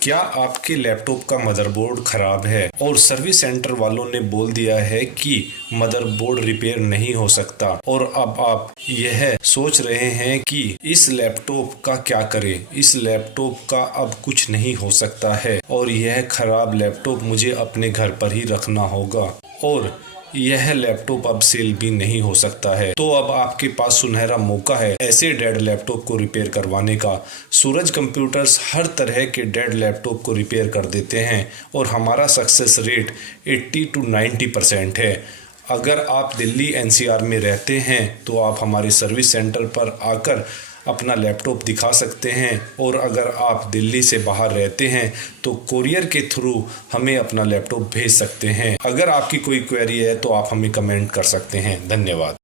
क्या आपके लैपटॉप का मदरबोर्ड खराब है और सर्विस सेंटर वालों ने बोल दिया है कि मदरबोर्ड रिपेयर नहीं हो सकता और अब आप यह सोच रहे हैं कि इस लैपटॉप का क्या करें? इस लैपटॉप का अब कुछ नहीं हो सकता है और यह खराब लैपटॉप मुझे अपने घर पर ही रखना होगा और यह लैपटॉप अब सेल भी नहीं हो सकता है। तो अब आपके पास सुनहरा मौका है ऐसे डेड लैपटॉप को रिपेयर करवाने का। सूरज कंप्यूटर्स हर तरह के डेड लैपटॉप को रिपेयर कर देते हैं और हमारा सक्सेस रेट 80 to 90% है। अगर आप दिल्ली एनसीआर में रहते हैं तो आप हमारे सर्विस सेंटर पर आकर अपना लैपटॉप दिखा सकते हैं और अगर आप दिल्ली से बाहर रहते हैं तो कोरियर के थ्रू हमें अपना लैपटॉप भेज सकते हैं। अगर आपकी कोई क्वेरी है तो आप हमें कमेंट कर सकते हैं। धन्यवाद।